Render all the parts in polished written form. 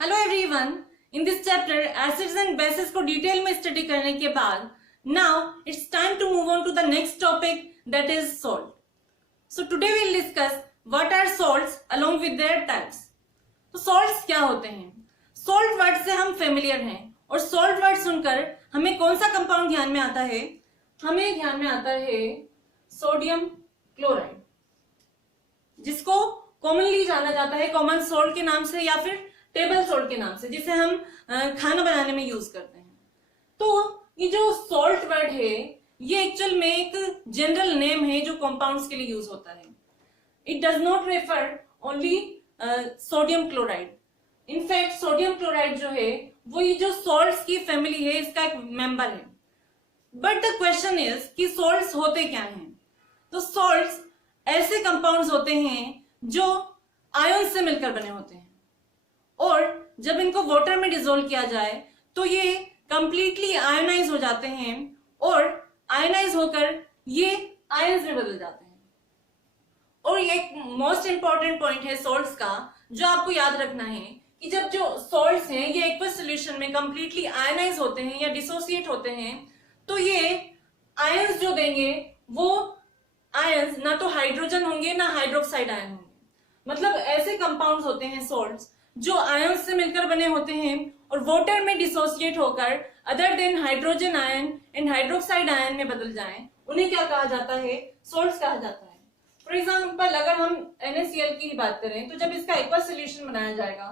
Hello everyone, in this chapter acids and bases को detail में study करने के बाद now it's time to move on to the next topic that is salt. So today we will discuss what are salts along with their types. तो salts क्या होते हैं? Salt word से हम फेमिलियर हैं और सॉल्ट वर्ड सुनकर हमें कौन सा कंपाउंड ध्यान में आता है? हमें ध्यान में आता है सोडियम क्लोराइड, जिसको कॉमनली जाना जाता है कॉमन सॉल्ट के नाम से या फिर टेबल सॉल्ट के नाम से, जिसे हम खाना बनाने में यूज करते हैं. तो ये जो सॉल्ट वर्ड है ये एक्चुअल में एक जनरल नेम है जो कंपाउंड्स के लिए यूज होता है. It does not refer only sodium chloride. In fact sodium chloride जो है वो ये जो सॉल्ट्स की फैमिली है इसका एक मेंबर है. बट द क्वेश्चन इज कि सॉल्ट्स होते क्या हैं? तो सॉल्ट्स ऐसे कंपाउंड्स होते हैं जो आयन से मिलकर बने होते हैं और जब इनको वाटर में डिसॉल्व किया जाए तो ये कंप्लीटली आयनाइज हो जाते हैं और आयनाइज होकर ये आयंस में बदल जाते हैं. और ये एक मोस्ट इंपॉर्टेंट पॉइंट है सॉल्ट्स का जो आपको याद रखना है कि जब जो सॉल्ट्स हैं ये एक्वस सॉल्यूशन में कंप्लीटली आयनाइज होते हैं या डिसोसिएट होते हैं तो ये आयंस जो देंगे वो आयंस ना तो हाइड्रोजन होंगे ना हाइड्रोक्साइड आयन होंगे. मतलब ऐसे कंपाउंड्स होते हैं सॉल्ट्स जो आयंस से मिलकर बने होते हैं और वाटर में डिसोसिएट होकर other than hydrogen ion and hydroxide ion में बदल जाएं, उन्हें क्या कहा जाता है? सॉल्ट्स कहा जाता है. फॉर एग्जांपल अगर हम NaCl की बात करें तो जब इसका एक्वस सॉल्यूशन बनाया जाएगा,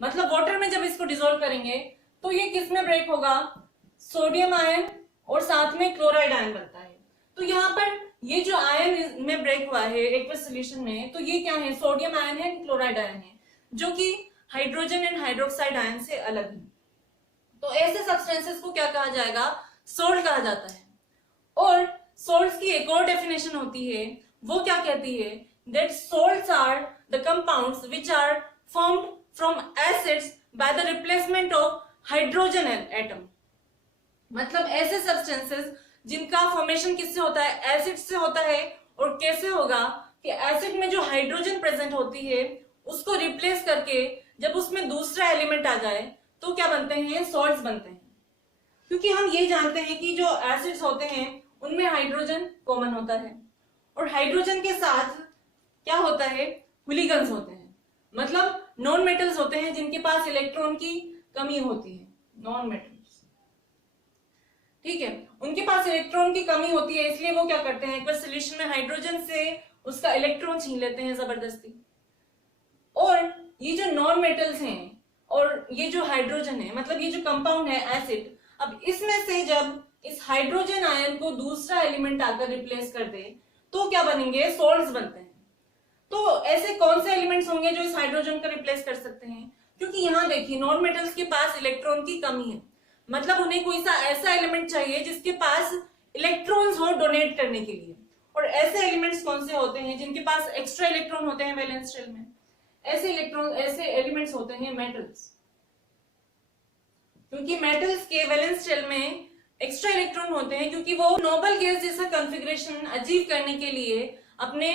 मतलब वाटर में जब इसको डिसॉल्व करेंगे तो ये किस में ब्रेक होगा? सोडियम आयन और साथ में क्लोराइड आयन बनता है. तो यहाँ पर ये जो आयन में ब्रेक हुआ है एक्वस सॉल्यूशन में, तो ये क्या है? सोडियम आयन है, क्लोराइड आयन है, जो कि हाइड्रोजन एंड हाइड्रोक्साइड आयन से अलग है. तो ऐसे सब्सटेंसेस को क्या कहा जाएगा? सॉल्ट कहा जाता है. और सॉल्ट्स की एक और डेफिनेशन होती है, वो क्या कहती है? That salts are the compounds which are formed from acids by the replacement of hydrogen atom. मतलब ऐसे सब्सटेंसेस जिनका फॉर्मेशन किससे होता है? एसिड से होता है. और कैसे होगा कि एसिड में जो हाइड्रोजन प्रेजेंट होती है उसको रिप्लेस करके जब उसमें दूसरा एलिमेंट आ जाए तो क्या बनते हैं? सॉल्ट्स बनते हैं. क्योंकि हम ये जानते हैं कि जो एसिड्स होते हैं उनमें हाइड्रोजन कॉमन होता है और हाइड्रोजन के साथ क्या होता है? हुलिगन्स होते हैं, मतलब नॉन मेटल्स होते हैं जिनके पास इलेक्ट्रॉन की कमी होती है. नॉन मेटल्स, ठीक है, उनके पास इलेक्ट्रॉन की कमी होती है, इसलिए वो क्या करते हैं? एक्वस सॉल्यूशन में हाइड्रोजन से उसका इलेक्ट्रॉन छीन लेते हैं जबरदस्ती. और ये जो नॉन मेटल्स हैं और ये जो हाइड्रोजन है, मतलब ये जो कंपाउंड है एसिड, अब इसमें से जब इस हाइड्रोजन आयन को दूसरा एलिमेंट आकर रिप्लेस कर दे तो क्या बनेंगे? सॉल्ट्स बनते हैं. तो ऐसे कौन से एलिमेंट्स होंगे जो इस हाइड्रोजन को रिप्लेस कर सकते हैं? क्योंकि यहाँ देखिए नॉन मेटल्स के पास इलेक्ट्रॉन की कमी है, मतलब उन्हें कोई सा ऐसा एलिमेंट चाहिए जिसके पास इलेक्ट्रॉन्स हो डोनेट करने के लिए. और ऐसे एलिमेंट्स कौन से होते हैं? जिनके पास एक्स्ट्रा इलेक्ट्रॉन होते हैं वैलेंस शेल में. ऐसे एलिमेंट्स होते हैं मेटल्स, क्योंकि मेटल्स के वैलेंस शेल में एक्स्ट्रा इलेक्ट्रॉन होते हैं, क्योंकि वो नोबल गैस जैसा कॉन्फ़िगरेशन अचीव करने के लिए, अपने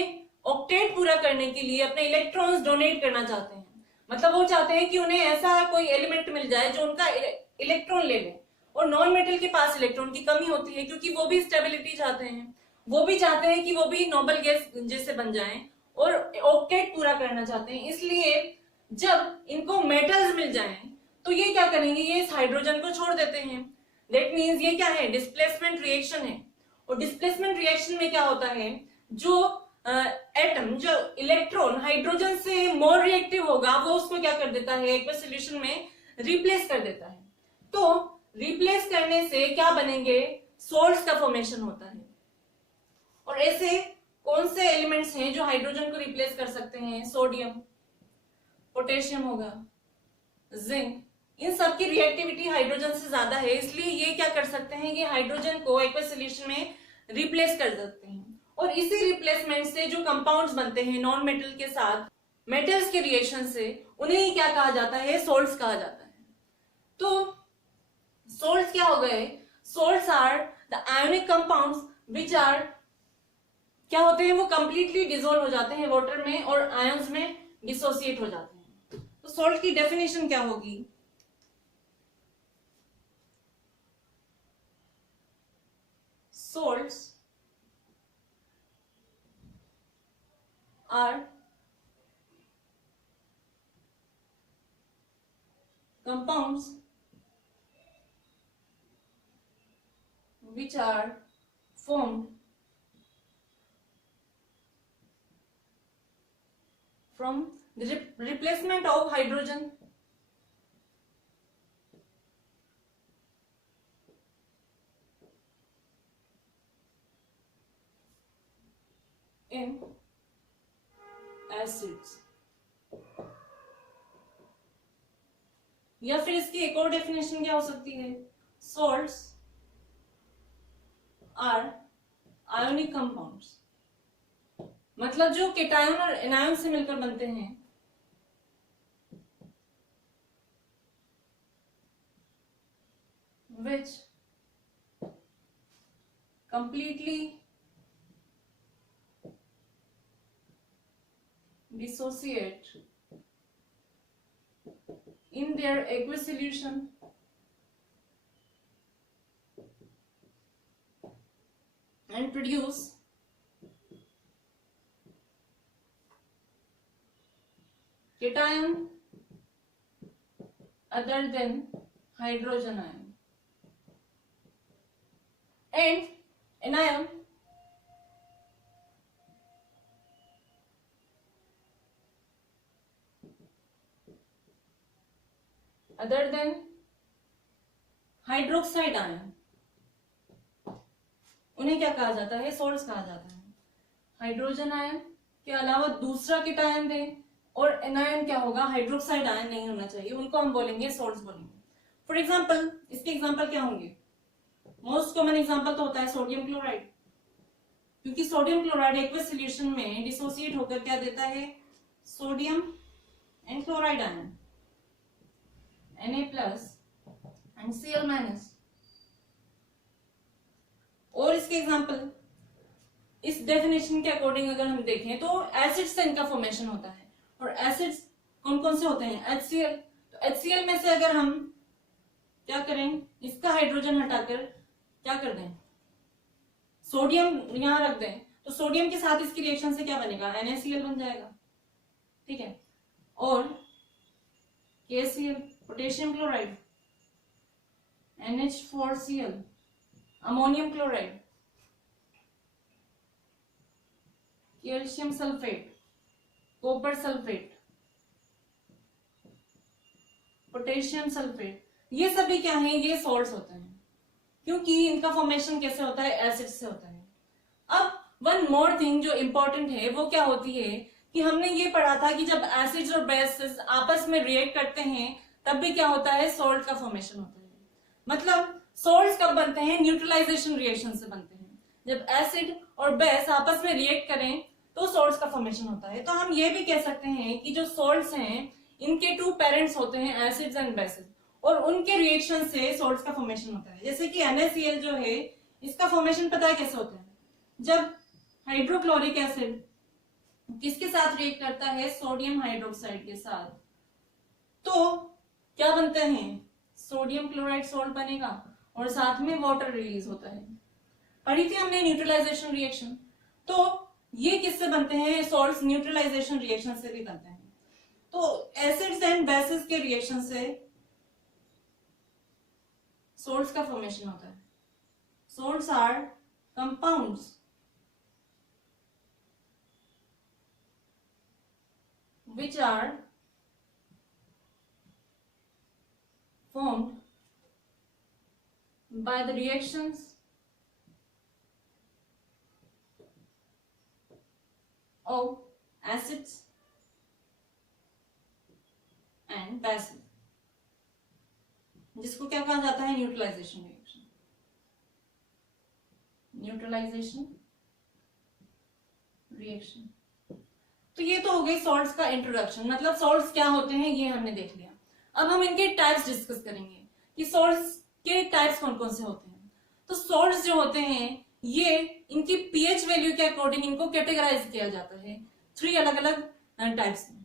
ऑक्टेट पूरा करने के लिए अपने इलेक्ट्रॉन्स डोनेट करना चाहते हैं. मतलब वो चाहते हैं कि उन्हें ऐसा कोई एलिमेंट मिल जाए जो उनका इलेक्ट्रॉन ले ले. और नॉन मेटल के पास इलेक्ट्रॉन की कमी होती है क्योंकि वो भी स्टेबिलिटी चाहते हैं, वो भी चाहते हैं कि वो भी नोबल गैस जैसे बन जाएं और ऑक्टेट पूरा करना चाहते हैं. इसलिए जब इनको मेटल्स मिल जाएं तो ये क्या करेंगे? ये इस हाइड्रोजन को छोड़ देते हैं. दैट मींस ये क्या है? डिस्प्लेसमेंट रिएक्शन है. और डिस्प्लेसमेंट रिएक्शन में क्या होता है? जो एटम, जो इलेक्ट्रॉन हाइड्रोजन से मोर रिएक्टिव होगा वो उसको क्या कर देता है? एक्वस सॉल्यूशन में रिप्लेस कर देता है. तो रिप्लेस करने से क्या बनेंगे? सॉल्ट्स का फॉर्मेशन होता है. और ऐसे कौन से एलिमेंट्स हैं जो हाइड्रोजन को रिप्लेस कर सकते हैं? सोडियम, पोटेशियम होगा, जिंक. इन सब की रिएक्टिविटी हाइड्रोजन से ज्यादा है, इसलिए ये क्या कर सकते हैं? ये हाइड्रोजन को एक्वस सॉल्यूशन में रिप्लेस कर सकते हैं. और इसी रिप्लेसमेंट से जो कंपाउंड्स बनते हैं नॉन मेटल के साथ मेटल्स के रिएक्शन से, उन्हें ही क्या कहा जाता है? सॉल्ट्स कहा जाता है. तो सॉल्ट्स क्या हो गए? Salts are the ionic compounds which are क्या होते हैं? वो कंप्लीटली डिसॉल्व हो जाते हैं वाटर में और आयंस में डिसोसिएट हो जाते हैं. तो तो सॉल्ट की डेफिनेशन क्या होगी? Salts are compounds which are formed from the replacement of hydrogen in acids. या फिर इसकी एक और डेफिनेशन क्या हो सकती है? सॉल्ट्स आर आयोनिक कंपाउंड्स, मतलब जो केटायन और एनायन से मिलकर बनते हैं, which completely dissociate in their aqueous solution and produce cation other than hydrogen ion and anion other than hydroxide ion. उन्हें क्या कहा जाता है? सॉल्ट्स कहा जाता है। हाइड्रोजन आयन के अलावा दूसरा कीटायन दें और एनायन क्या होगा? हाइड्रोक्साइड आयन नहीं होना चाहिए, उनको हम बोलेंगे सॉल्ट्स बोलेंगे। फॉर एग्जांपल, इसके एग्जांपल क्या होंगे? मोस्ट कॉमन एग्जांपल तो होता है सोडियम क्लोराइड, क्योंकि सोडियम क्लोराइड एक्वस सॉल्यूशन में डिसोसिएट होकर क्या देता है? Sodium and chloride ion, Na+ and Cl-। और इसके एग्जांपल इस डेफिनेशन के अकॉर्डिंग अगर हम देखें तो एसिड से इनका फॉर्मेशन होता है, और एसिड्स कौन कौन से होते हैं? HCl। तो HCl में से अगर हम क्या करें? इसका हाइड्रोजन हटाकर क्या कर दें? सोडियम यहां रख दें, तो सोडियम के साथ इसकी रिएक्शन से क्या बनेगा? NaCl बन जाएगा, ठीक है। और KCl potassium chloride, NH4Cl ammonium chloride, calcium sulphate, copper sulphate, potassium sulphate, ये सभी क्या हैं? ये सॉल्ट्स होते हैं, क्योंकि इनका फॉर्मेशन कैसे होता है? एसिड से होता है। अब वन मोर थिंग जो इंपॉर्टेंट है वो क्या होती है कि हमने ये पढ़ा था कि जब एसिड्स और बेसिस आपस में रिएक्ट करते हैं तब भी क्या होता है? सॉल्ट का फॉर्मेशन होता है। मतलब सॉल्ट्स कब बनते हैं? न्यूट्रलाइजेशन रिएक्शन से बनते हैं। जब एसिड और बेस आपस में रिएक्ट करें तो सॉल्ट्स का फॉर्मेशन होता है। तो हम ये भी कह सकते हैं कि जो सॉल्ट्स हैं इनके टू पेरेंट्स होते हैं एसिड्स एंड बेसिस, और उनके रिएक्शन से सॉल्ट्स का फॉर्मेशन होता है। जैसे कि NaCl जो है इसका फॉर्मेशन पता है कैसे होता है? जब हाइड्रोक्लोरिक एसिड किसके साथ रिएक्ट करता है? सोडियम हाइड्रोक्साइड के साथ, तो क्या बनते हैं? सोडियम क्लोराइड सॉल्ट बनेगा और साथ में वाटर रिलीज होता है। पढ़ी थी हमने न्यूट्रलाइजेशन रिएक्शन। तो ये किससे बनते हैं? सॉल्ट्स न्यूट्रलाइजेशन रिएक्शन से भी बनते हैं। तो एसिड्स एंड बेसिस के रिएक्शन से सॉल्ट्स का फॉर्मेशन होता है। Salts are compounds which are formed by the reactions of acids and bases, जिसको क्या कहा जाता है? Neutralisation reaction. Neutralisation reaction. तो ये तो हो गई सॉल्ट्स का इंट्रोडक्शन, मतलब सॉल्ट्स क्या होते हैं ये हमने देख लिया। अब हम इनके टाइप्स डिस्कस करेंगे कि सॉल्ट्स के टाइप्स कौन कौन से होते हैं। तो सॉल्ट्स जो होते हैं ये इनकी पीएच वैल्यू के अकॉर्डिंग इनको कैटेगराइज किया जाता है 3 अलग अलग टाइप्स में।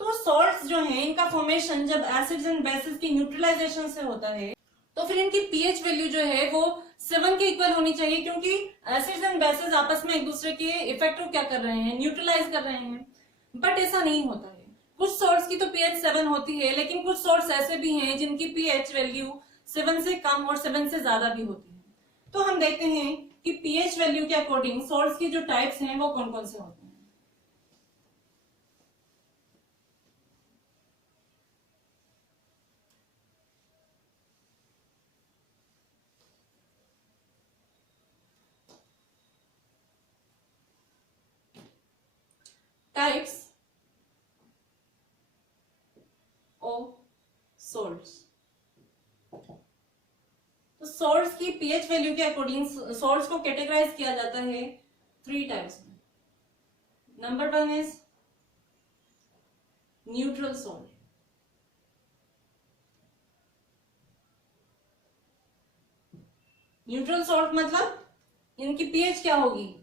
तो सॉल्ट्स जो हैं इनका फॉर्मेशन जब एसिड्स एंड बेसिस की न्यूट्रलाइजेशन से होता है तो फिर इनकी पीएच वैल्यू जो है वो 7 के इक्वल होनी चाहिए, क्योंकि एसिड्स एंड बेसिस आपस में एक दूसरे के इफेक्ट को क्या कर रहे हैं, न्यूट्रलाइज कर रहे हैं। बट ऐसा नहीं होता है। कुछ सॉल्ट्स की तो पीएच 7 होती है, लेकिन कुछ सॉल्ट्स ऐसे भी हैं जिनकी पीएच वैल्यू 7 से कम और 7 से ज्यादा भी होती है। तो हम देखते हैं कि पीएच वैल्यू के अकॉर्डिंग सॉल्ट्स की जो टाइप्स हैं वो कौन कौन से होते हैं। Types of salts. तो सॉल्ट्स की पीएच वैल्यू के अकॉर्डिंग सॉल्ट्स को कैटेगराइज किया जाता है 3 टाइप्स में। Number 1 is neutral salt. Neutral salt मतलब इनकी पीएच क्या होगी,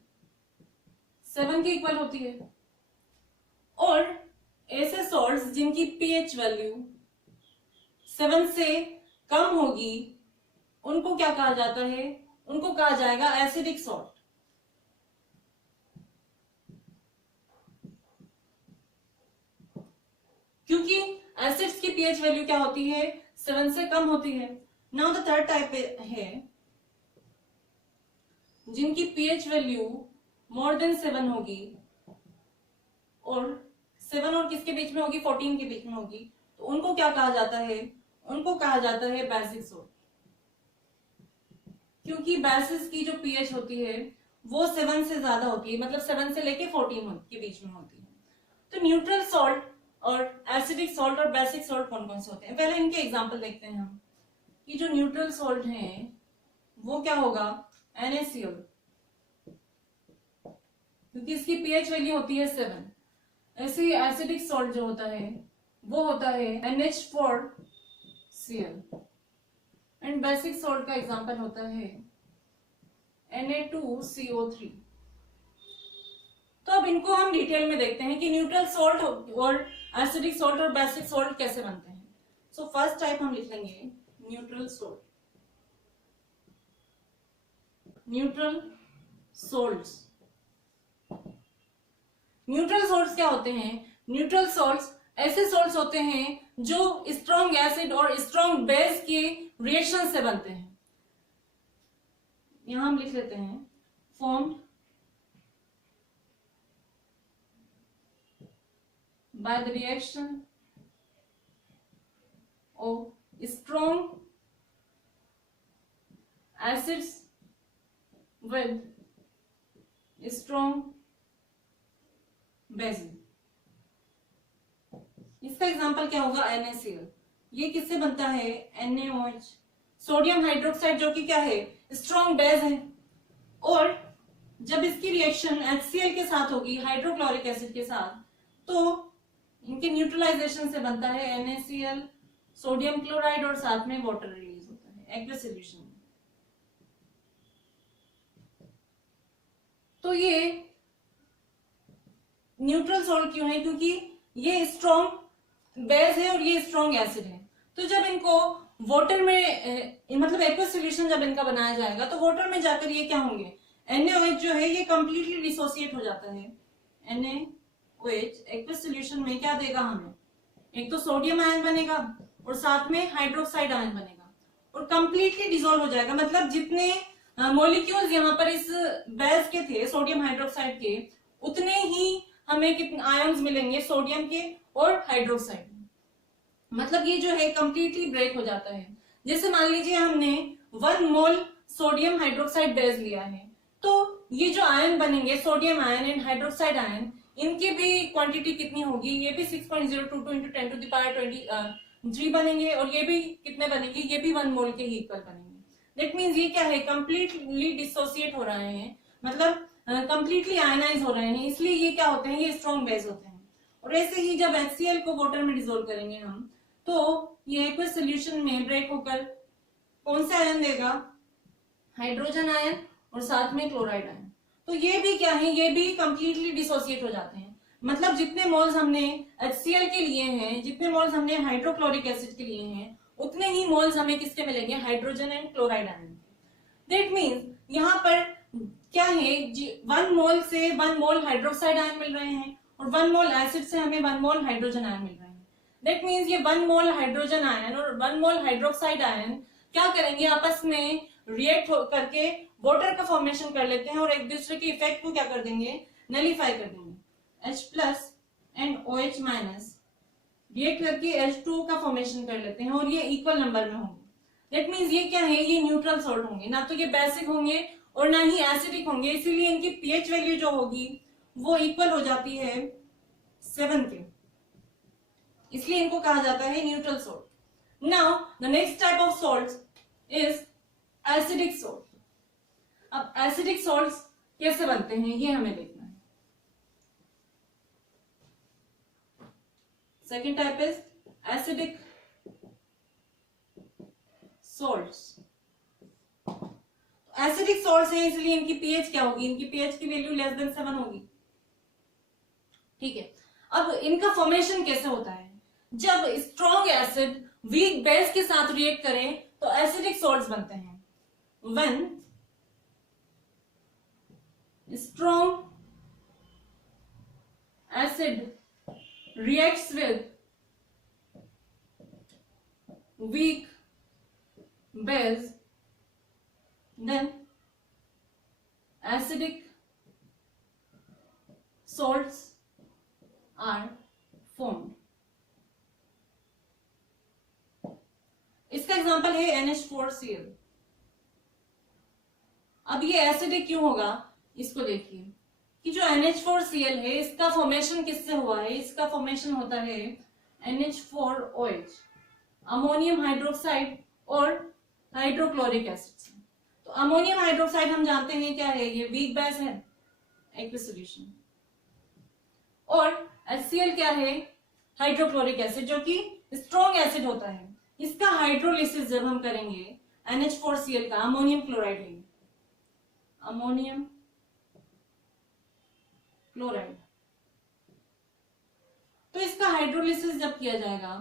7 के इक्वल होती है। और ऐसे सॉल्ट्स जिनकी पीएच वैल्यू 7 से कम होगी उनको क्या कहा जाता है, उनको कहा जाएगा एसिडिक सॉल्ट। क्योंकि एसिड्स की पीएच वैल्यू क्या होती है, 7 से कम होती है। नाउ द थर्ड टाइप है जिनकी पीएच वैल्यू मोर देन 7 होगी और 7 और किसके बीच में होगी, 14 के बीच में होगी, तो उनको क्या कहा जाता है, उनको कहा जाता है बेसिक सॉल्ट। क्योंकि बेसिस की जो पीएच होती है वो 7 से ज्यादा होती है, मतलब 7 से लेके 14 के बीच में होती है। तो न्यूट्रल सॉल्ट और एसिडिक सॉल्ट और बेसिक सॉल्ट कौन कौन से होते हैं, पहले इनके एग्जांपल देखते हैं हम कि जो न्यूट्रल सॉल्ट है वो क्या होगा, NaCl, क्योंकि इसकी पीएच वैल्यू होती है 7। ऐसे ही एसिडिक सॉल्ट जो होता है वो होता है NH4Cl एंड बेसिक सॉल्ट का एग्जांपल होता है Na2CO3। तो अब इनको हम डिटेल में देखते हैं कि न्यूट्रल सॉल्ट और एसिडिक सॉल्ट और बेसिक सॉल्ट कैसे बनते हैं। सो फर्स्ट टाइप हम लिख लेंगे neutral salt. Neutral salts, neutral salts क्या होते हैं, न्यूट्रल सॉल्ट्स ऐसे सॉल्ट्स होते हैं जो स्ट्रॉन्ग एसिड और स्ट्रॉन्ग बेस के रिएक्शन से बनते हैं। यहां हम लिख लेते हैं formed by the reaction of strong acids with strong bases. इसका एग्जांपल क्या होगा, NaCl। ये किससे बनता है, NaOH, सोडियम हाइड्रोक्साइड, जो कि क्या है, स्ट्रॉन्ग बेस है। और जब इसकी रिएक्शन HCl के साथ होगी, हाइड्रोक्लोरिक एसिड के साथ, तो इनके न्यूट्रलाइजेशन से बनता है NaCl, सोडियम क्लोराइड और साथ में वाटर रिलीज होता है एक्वस सॉल्यूशन में। तो ये न्यूट्रल सॉल्ट क्यों है, क्योंकि ये स्ट्रॉन्ग बेस है और ये स्ट्रॉन्ग एसिड है। तो जब इनको वाटर में मतलब एक्वस सॉल्यूशन जब इनका बनाया जाएगा तो वाटर में जाकर ये क्या होंगे, NaOH जो है ये कंप्लीटली डिसोसिएट हो जाता है। NaOH एक्वस सॉल्यूशन में क्या देगा हमें, एक तो सोडियम आयन बनेगा और साथ में हाइड्रोक्साइड आयन बनेगा और कंप्लीटली डिसॉल्व हो जाएगा। मतलब जितने मॉलिक्यूल्स यहाँ पर इस बेस के थे सोडियम हाइड्रोक्साइड के, उतने ही हमें कितने आयन्स मिलेंगे सोडियम के और हाइड्रोक्साइड। मतलब ये जो है कंप्लीटली ब्रेक हो जाता है। जैसे मान लीजिए हमने 1 मोल सोडियम हाइड्रोक्साइड बेस लिया है, तो ये जो आयन बनेंगे sodium ion and hydroxide ion, इनकी भी क्वांटिटी कितनी होगी, ये भी 6.022 × 10⁻23 बनेंगे और ये भी कितने बनेंगे, ये भी 1 मोल के ही इक्वल बनेंगे। दैट मीन्स ये क्या है, कंप्लीटली डिसोसिएट हो रहे हैं, मतलब कंप्लीटली आयनाइज हो रहे हैं, इसलिए ये क्या होते हैं, ये स्ट्रॉन्ग बेस होते हैं। और ऐसे ही जब HCl को वाटर में डिसोल्व करेंगे हम, तो ये एक्वस सॉल्यूशन में ब्रेक होकर कौन सा आयन देगा, हाइड्रोजन आयन और साथ में क्लोराइड आयन। तो ये भी क्या है, ये भी कंप्लीटली डिसोसिएट हो जाते हैं। मतलब जितने मोल्स हमने HCl के लिए हैं, जितने मोल्स हमने हाइड्रोक्लोरिक एसिड के लिए हैं, उतने ही मोल्स हमें किसके मिलेंगे, hydrogen and chloride ion. That means यहाँ पर क्या है, 1 मोल से 1 मोल हाइड्रोक्साइड आयन मिल रहे हैं और 1 मोल एसिड से हमें 1 मोल हाइड्रोजन आयन मिल रहे हैं। दैट मीन्स ये 1 मोल हाइड्रोजन आयन और 1 मोल हाइड्रोक्साइड आयन क्या करेंगे, आपस में रिएक्ट करके वाटर का फॉर्मेशन कर लेते हैं और एक दूसरे के इफेक्ट को क्या कर देंगे, नलीफाई कर देंगे। H plus and OH minus react करके H2O का फॉर्मेशन कर लेते हैं और ये इक्वल नंबर में होंगे। दैट मीन्स ये क्या है, ये न्यूट्रल सॉल्ट होंगे, ना तो ये बेसिक होंगे और ना ही एसिडिक होंगे, इसीलिए इनकी पीएच वैल्यू जो होगी वो इक्वल हो जाती है 7 के, इसलिए इनको कहा जाता है neutral salt. Now the next type of salts is acidic salt. अब एसिडिक सॉल्ट्स कैसे बनते हैं ये हमें देखना है। Second type is acidic salts. Acidic salts है इसलिए इनकी पीएच क्या होगी, इनकी पीएच की वैल्यू लेस देन 7 होगी। ठीक है, अब इनका फॉर्मेशन कैसे होता है, जब स्ट्रॉन्ग एसिड वीक बेस के साथ रिएक्ट करे तो एसिडिक सॉल्ट्स बनते हैं। When strong acid reacts with weak base, then acidic salts are formed. इसका एग्जांपल है NH4Cl। अब ये एसिडिक क्यों होगा, इसको देखिए कि जो NH4Cl है इसका फॉर्मेशन किससे हुआ है, इसका फॉर्मेशन होता है NH4OH, अमोनियम हाइड्रोक्साइड और हाइड्रोक्लोरिक एसिड से। तो अमोनियम हाइड्रोक्साइड हम जानते हैं क्या है, ये वीक बेस है, एक्वस सॉल्यूशन, और HCl क्या है, हाइड्रोक्लोरिक एसिड, जो कि स्ट्रॉन्ग एसिड होता है। इसका हाइड्रोलिसिस जब हम करेंगे NH4Cl का, अमोनियम क्लोराइड लेंगे, अमोनियम क्लोराइड, तो इसका हाइड्रोलिसिस जब किया जाएगा,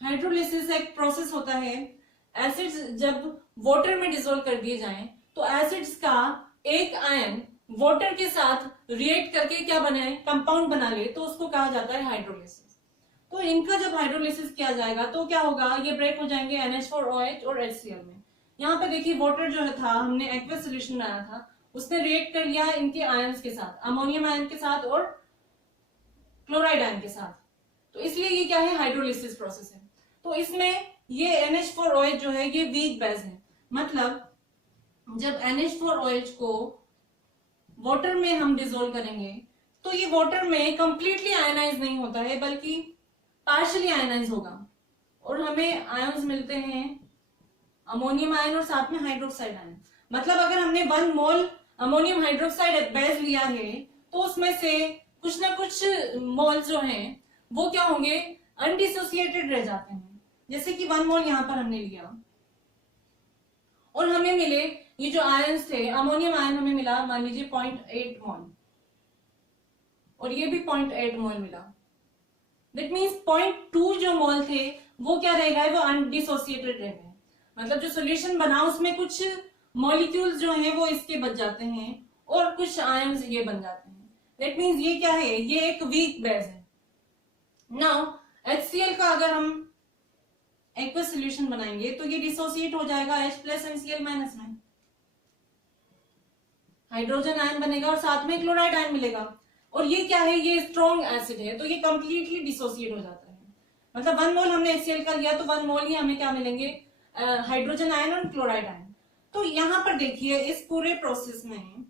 हाइड्रोलिसिस एक प्रोसेस होता है, एसिड्स जब वाटर में डिसॉल्व कर दिए जाएं तो एसिड्स का एक आयन वाटर के साथ रिएक्ट करके क्या बने, कंपाउंड बना ले, तो उसको कहा जाता है हाइड्रोलिसिस। तो इनका जब हाइड्रोलिसिस किया जाएगा तो क्या होगा, ये ब्रेक हो जाएंगे NH4OH और HCl में। यहाँ पे देखिए वाटर जो था, हमने एक्वस सॉल्यूशन बनाया था, उसने रिएक्ट कर लिया इनके आयंस के साथ, अमोनियम आयन के साथ और क्लोराइड आयन के साथ, तो इसलिए ये क्या है, हाइड्रोलिसिस प्रोसेस है। तो इसमें ये NH4OH जो है ये वीक बेस है, मतलब जब NH4OH को वाटर में हम डिसॉल्व करेंगे तो ये वाटर में कंप्लीटली आयनाइज नहीं होता है बल्कि पार्शियली आयनाइज होगा और हमें आयंस मिलते हैं अमोनियम आयन और साथ में हाइड्रोक्साइड आयन। मतलब अगर हमने 1 मोल अमोनियम हाइड्रोक्साइड बेस लिया है तो उसमें से कुछ ना कुछ मोल जो हैं वो क्या होंगे, अनडिसोसिएटेड रह जाते हैं। जैसे कि 1 मोल यहां पर हमने लिया और हमें मिले ये जो आयंस थे, अमोनियम आयन हमें मिला मान लीजिए 0.8 मोल और ये भी 0.8 मोल मिला। दैट मीन्स 0.2 जो मोल थे वो क्या रह गए, वो अनडिसोसिएटेड रह गए। मतलब जो सोल्यूशन बना उसमें कुछ मॉलिक्यूल्स जो हैं वो इसके बच जाते हैं और कुछ आयंस ये बन जाते हैं। दैट मीन्स ये क्या है, ये एक वीक बेस है। नाउ HCl का अगर हम एक्वस सॉल्यूशन बनाएंगे तो ये डिसोसिएट हो जाएगा H+NCl- में, हाइड्रोजन आयन बनेगा और साथ में क्लोराइड आयन मिलेगा। और ये क्या है, ये स्ट्रॉन्ग एसिड है तो ये कंप्लीटली डिसोसिएट हो जाता है। मतलब 1 मोल हमने HCl का लिया तो 1 मोल ही हमें क्या मिलेंगे, हाइड्रोजन आयन और क्लोराइड आयन। तो यहां पर देखिए इस पूरे प्रोसेस में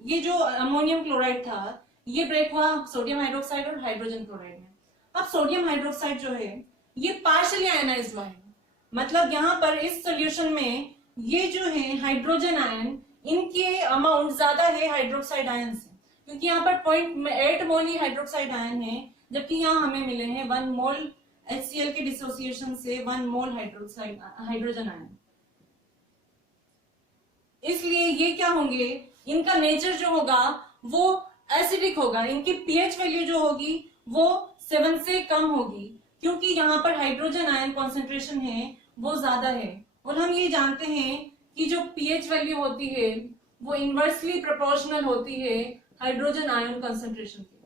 ये जो अमोनियम क्लोराइड था ये ब्रेक हुआ सोडियम हाइड्रोक्साइड और हाइड्रोजन क्लोराइड में। अब सोडियम हाइड्रोक्साइड जो है ये पार्शियली आयनाइज्ड हुआ है। मतलब यहाँ पर इस सोल्यूशन में ये जो है हाइड्रोजन आयन, इनके अमाउंट ज्यादा है हाइड्रोक्साइड आयन से, क्योंकि यहाँ पर 0.8 मोल ही हाइड्रोक्साइड आयन है, जबकि यहाँ हमें मिले हैं 1 मोल HCl के डिसोसिएशन से 1 मोल हाइड्रोजन आयन। इसलिए ये क्या होंगे, इनका नेचर जो होगा वो एसिडिक होगा, इनकी पीएच वैल्यू जो होगी वो 7 से कम होगी, क्योंकि यहाँ पर हाइड्रोजन आयन कॉन्सेंट्रेशन है वो ज्यादा है। और हम ये जानते हैं कि जो पीएच वैल्यू होती है वो इनवर्सली प्रोपोर्शनल होती है हाइड्रोजन आयन कॉन्सेंट्रेशन की।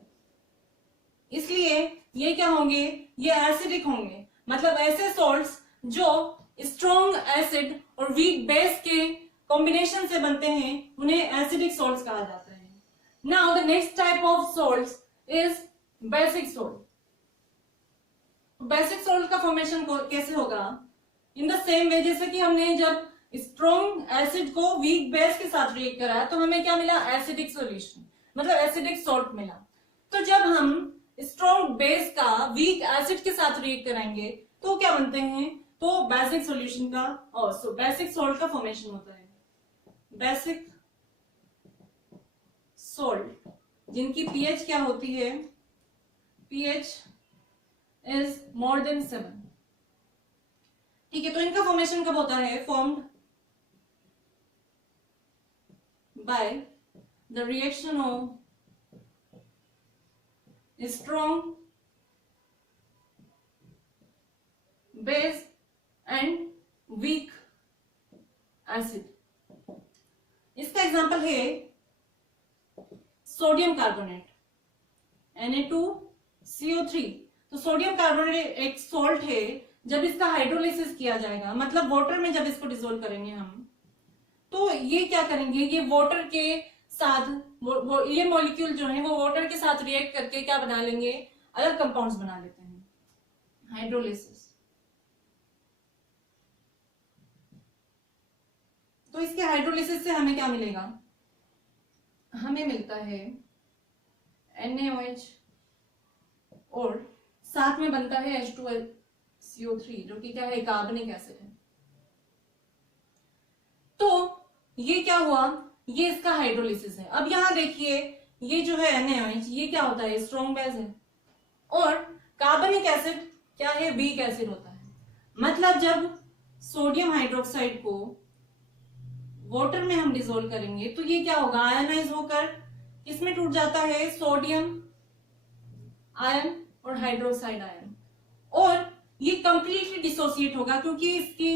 इसलिए ये क्या होंगे, ये एसिडिक होंगे, मतलब ऐसे सॉल्ट्स जो स्ट्रॉन्ग एसिड और वीक बेस के कॉम्बिनेशन से बनते हैं उन्हें एसिडिक सॉल्ट्स कहा जाता है। Now the next type of salts is basic salt. Basic salt का फॉर्मेशन कैसे होगा, इन द सेम वे जैसे कि हमने जब स्ट्रॉन्ग एसिड को वीक बेस के साथ रिएक्ट करा तो हमें क्या मिला, एसिडिक सॉल्यूशन, मतलब एसिडिक सॉल्ट मिला। तो जब हम स्ट्रॉन्ग बेस का वीक एसिड के साथ रिएक्ट कराएंगे तो क्या बनते हैं, तो बेसिक सॉल्यूशन का और बेसिक सॉल्ट का फॉर्मेशन होता है। बेसिक सॉल्ट जिनकी पीएच क्या होती है, पीएच इज मोर देन 7, ठीक है। तो इनका फॉर्मेशन कब होता है, formed by the reaction of strong base and weak acid. इसका एग्जांपल है सोडियम कार्बोनेट Na2CO3। तो सोडियम कार्बोनेट एक सॉल्ट है, जब इसका हाइड्रोलिसिस किया जाएगा, मतलब वाटर में जब इसको डिसोल्व करेंगे हम, तो ये क्या करेंगे, ये वाटर के साथ ये मॉलिक्यूल जो है वो वाटर के साथ रिएक्ट करके क्या बना लेंगे, अलग कंपाउंड्स बना लेते हैं, हाइड्रोलिसिस। तो इसके हाइड्रोलिसिस से हमें क्या मिलेगा, हमें मिलता है NaOH और साथ में बनता है H2CO3 जो कि क्या है, कार्बनिक एसिड है। तो ये क्या हुआ, ये इसका हाइड्रोलिसिस है। अब यहां देखिए ये जो है NaOH ये क्या होता है, स्ट्रॉन्ग बेस है, और कार्बनिक एसिड क्या है, वीक एसिड होता है। मतलब जब सोडियम हाइड्रोक्साइड को वाटर में हम डिसोल्व करेंगे तो ये क्या होगा, आयनाइज होकर किसमें टूट जाता है, सोडियम आयन और हाइड्रोक्साइड आयन, और ये कंप्लीटली डिसोसिएट होगा क्योंकि इसकी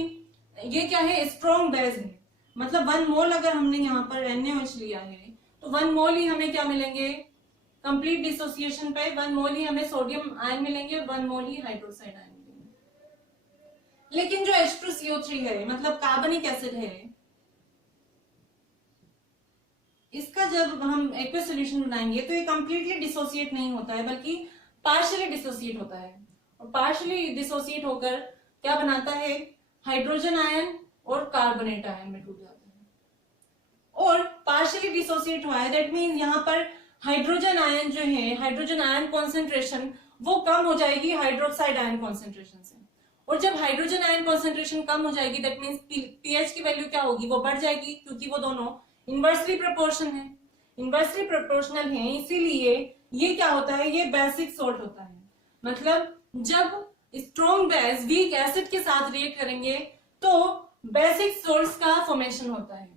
ये क्या है, स्ट्रॉन्ग बेस है। मतलब 1 मोल अगर हमने यहाँ पर NaOH लिया है तो 1 मोल ही हमें क्या मिलेंगे, कंप्लीट डिसोसिएशन पे 1 मोल ही हमें सोडियम आयन मिलेंगे और 1 मोल ही हाइड्रोक्साइड आयन मिलेंगे। लेकिन जो H2CO3 है, मतलब कार्बनिक एसिड है, इसका जब हम एक्वस सॉल्यूशन बनाएंगे तो ये कंप्लीटली डिसोसिएट नहीं होता है बल्कि पार्शियली डिसोसिएट होता है, और पार्शियली डिसोसिएट होकर क्या बनाता है, हाइड्रोजन आयन और कार्बोनेट आयन में टूट जाता है। और पार्शियली डिसोसिएट हुआ है, दैट मीन यहाँ पर हाइड्रोजन आयन जो है, हाइड्रोजन आयन कॉन्सेंट्रेशन वो कम हो जाएगी हाइड्रोक्साइड आयन कॉन्सेंट्रेशन से, और जब हाइड्रोजन आयन कॉन्सेंट्रेशन कम हो जाएगी दैट मीन्स पीएच की वैल्यू क्या होगी, वो बढ़ जाएगी, क्योंकि वो दोनों इनवर्सली प्रोपोर्शन है, इनवर्सली प्रोपोर्शनल है। इसीलिए ये क्या होता है, ये बेसिक सॉल्ट होता है। मतलब जब स्ट्रॉन्ग बेस वीक एसिड के साथ रिएक्ट करेंगे तो बेसिक सॉल्ट्स का फॉर्मेशन होता है।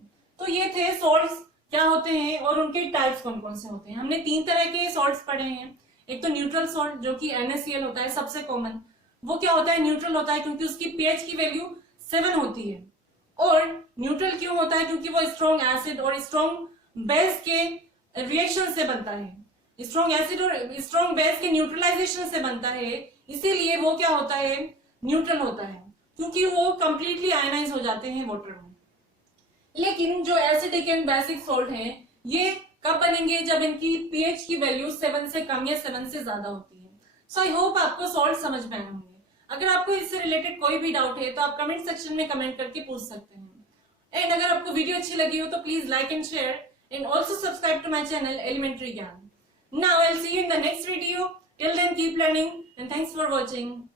तो ये थे सॉल्ट्स क्या होते हैं और उनके टाइप्स कौन कौन से होते हैं। हमने 3 तरह के सॉल्ट्स पढ़े हैं। एक तो न्यूट्रल सॉल्ट जो कि NaCl होता है, सबसे कॉमन। वो क्या होता है, न्यूट्रल होता है क्योंकि उसकी पीएच की वैल्यू 7 होती है। और न्यूट्रल क्यों होता है, क्योंकि वो स्ट्रॉन्ग एसिड और स्ट्रॉन्ग बेस के रिएक्शन से बनता है, स्ट्रॉन्ग एसिड और स्ट्रॉन्ग बेस के न्यूट्रलाइजेशन से बनता है, इसीलिए वो क्या होता है, न्यूट्रल होता है, क्योंकि वो कंप्लीटली आयनाइज हो जाते हैं वाटर में। लेकिन जो एसिडिक एंड बेसिक सॉल्ट हैं ये कब बनेंगे, जब इनकी पीएच की वैल्यू 7 से कम या 7 से ज्यादा होती है। सो आई होप आपको सॉल्ट समझ में आए होंगे। अगर आपको इससे रिलेटेड कोई भी डाउट है तो आप कमेंट सेक्शन में कमेंट करके पूछ सकते हैं। एंड अगर आपको वीडियो अच्छी लगी हो तो please like and share and also subscribe to my channel elementary Gyan. Now I will see you in the next video. Till then keep learning and thanks for watching.